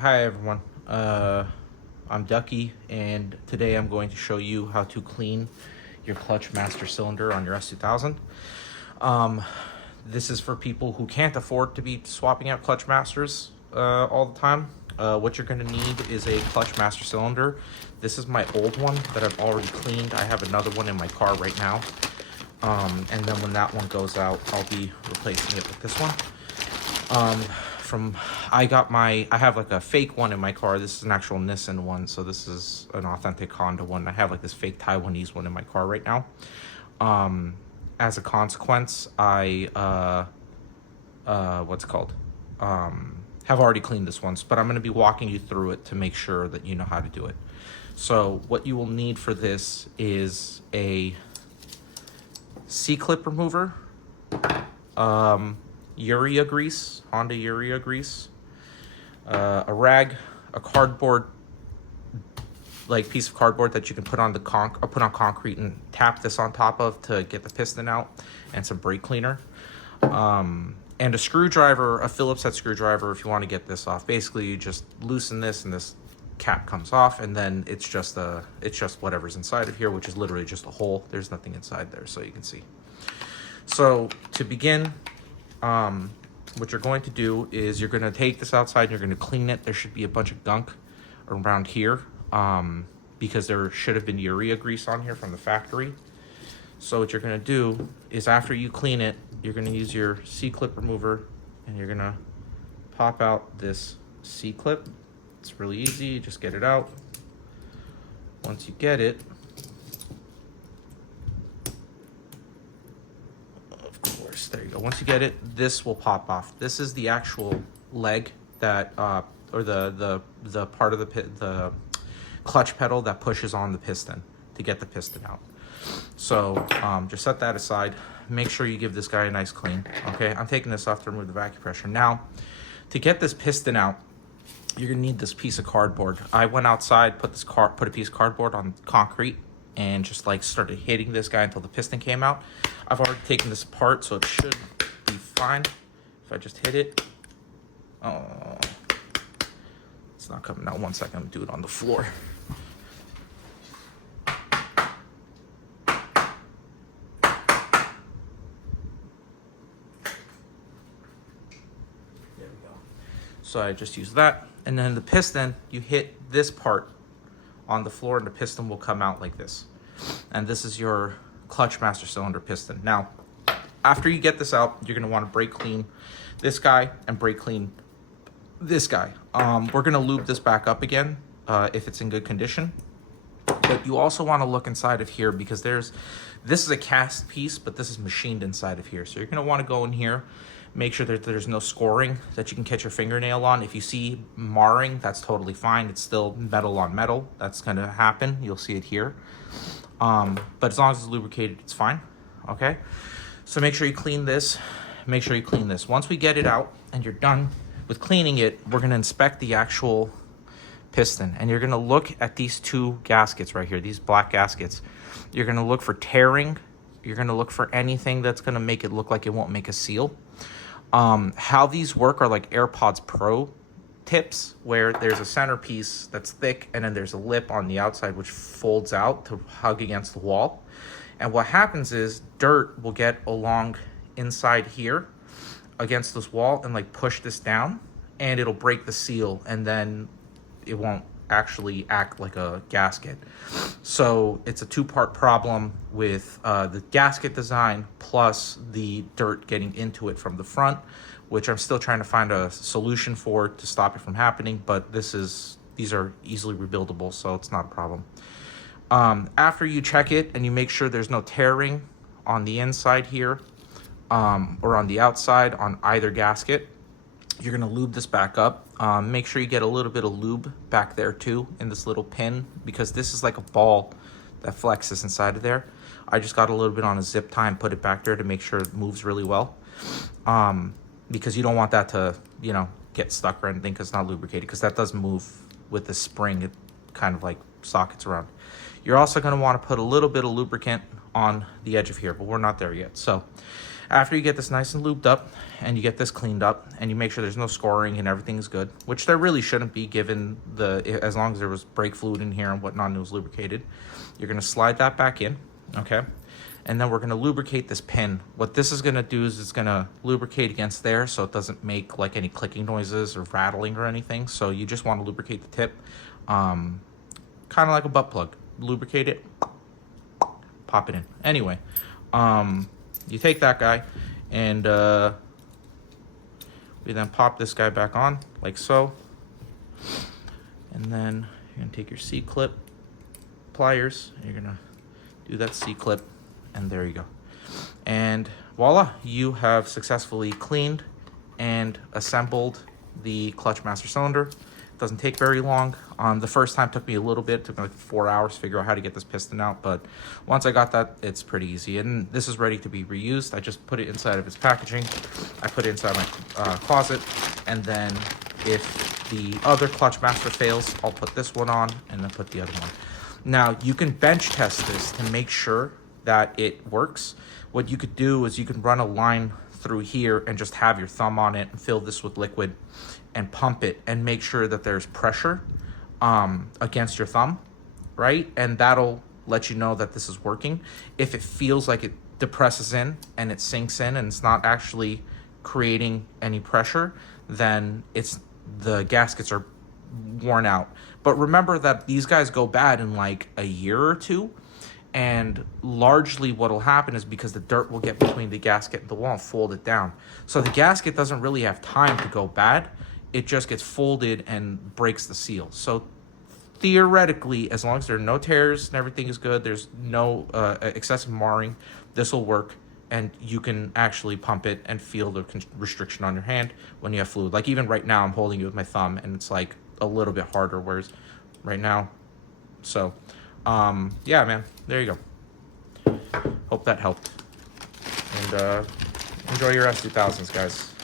Hi everyone. I'm Ducky, and today I'm going to show you how to clean your clutch master cylinder on your S2000. This is for people who can't afford to be swapping out clutch masters all the time. What you're going to need is a clutch master cylinder. This is my old one that I've already cleaned. I have another one in my car right now. And then when that one goes out, I'll be replacing it with this one. I have like a fake one in my car. This is an actual Nissan one, so this is an authentic Honda one. I have like this fake Taiwanese one in my car right now. As a consequence, I have already cleaned this once, but I'm going to be walking you through it to make sure that you know how to do it. So what you will need for this is a C-clip remover, urea grease, Honda urea grease, a rag, a cardboard, like piece of cardboard that you can put on concrete and tap this on top of to get the piston out, and some brake cleaner, and a screwdriver, a Phillips head screwdriver if you want to get this off. Basically, you just loosen this and this cap comes off, and then it's just whatever's inside of here, which is literally just a hole. There's nothing inside there, so you can see. So to begin, what you're going to do is you're going to take this outside and you're going to clean it. There should be a bunch of gunk around here, because there should have been urea grease on here from the factory. So what you're going to do is, after you clean it, you're going to use your C-clip remover and you're going to pop out this C-clip. It's really easy, just get it out. Once you get it, of course, there you go. Once you get it, this will pop off. This is the actual leg that, or the part of the clutch pedal that pushes on the piston to get the piston out. So just set that aside. Make sure you give this guy a nice clean. Okay, I'm taking this off to remove the vacuum pressure. Now, to get this piston out, you're gonna need this piece of cardboard. I went outside, put a piece of cardboard on concrete, and just like started hitting this guy until the piston came out. I've already taken this apart, so it should be fine. If I just hit it, oh, it's not coming out. 1 second, I'm gonna do it on the floor. There we go. So I just use that. And then the piston, you hit this part on the floor and the piston will come out like this. And this is your clutch master cylinder piston. Now, after you get this out, you're gonna wanna brake clean this guy and brake clean this guy. We're gonna lube this back up again if it's in good condition. But you also wanna look inside of here, because this is a cast piece, but this is machined inside of here. So you're gonna wanna go in here, make sure that there's no scoring that you can catch your fingernail on. If you see marring, that's totally fine. It's still metal on metal. That's gonna happen. You'll see it here. But as long as it's lubricated, it's fine. Okay? So make sure you clean this. Make sure you clean this. Once we get it out and you're done with cleaning it, we're gonna inspect the actual piston. And you're gonna look at these two gaskets right here, these black gaskets. You're gonna look for tearing. You're gonna look for anything that's gonna make it look like it won't make a seal. How these work are like AirPods Pro tips, where there's a centerpiece that's thick and then there's a lip on the outside which folds out to hug against the wall. And what happens is dirt will get along inside here against this wall and like push this down, and it'll break the seal, and then it won't actually act like a gasket. So it's a two-part problem with the gasket design plus the dirt getting into it from the front, which I'm still trying to find a solution for to stop it from happening, but these are easily rebuildable, so it's not a problem. After you check it and you make sure there's no tearing on the inside here, or on the outside on either gasket, you're gonna lube this back up. Make sure you get a little bit of lube back there too in this little pin, because this is like a ball that flexes inside of there. I just got a little bit on a zip tie and put it back there to make sure it moves really well. Because you don't want that to, get stuck or anything because it's not lubricated, because that does move with the spring. It kind of like sockets around. You're also gonna wanna put a little bit of lubricant on the edge of here, but we're not there yet. So After you get this nice and lubed up and you get this cleaned up and you make sure there's no scoring and everything's good, which there really shouldn't be given as long as there was brake fluid in here and whatnot and it was lubricated, you're going to slide that back in, okay? And then we're going to lubricate this pin. What this is going to do is it's going to lubricate against there so it doesn't make like any clicking noises or rattling or anything. So you just want to lubricate the tip, kind of like a butt plug. Lubricate it, pop it in. Anyway, you take that guy and we then pop this guy back on like so. And then you're going to take your C-clip pliers and you're going to do that C-clip. And there you go. And voila, you have successfully cleaned and assembled the clutch master cylinder. It doesn't take very long. The first time took me a little bit, took me like 4 hours to figure out how to get this piston out, but once I got that, it's pretty easy. And this is ready to be reused. I just put it inside of its packaging. I put it inside my closet, and then if the other clutch master fails, I'll put this one on and then put the other one. Now, you can bench test this to make sure that it works. What you could do is you can run a line through here and just have your thumb on it and fill this with liquid and pump it and make sure that there's pressure against your thumb, right? And that'll let you know that this is working. If it feels like it depresses in and it sinks in and it's not actually creating any pressure, then the gaskets are worn out. But remember that these guys go bad in like a year or two. And largely what will happen is because the dirt will get between the gasket and the wall and fold it down. So the gasket doesn't really have time to go bad. It just gets folded and breaks the seal. So theoretically, as long as there are no tears and everything is good, there's no excessive marring, this will work. And you can actually pump it and feel the restriction on your hand when you have fluid. Like even right now, I'm holding it with my thumb and it's like a little bit harder, whereas right now, so... yeah, man, there you go. Hope that helped. And enjoy your S2000s, guys.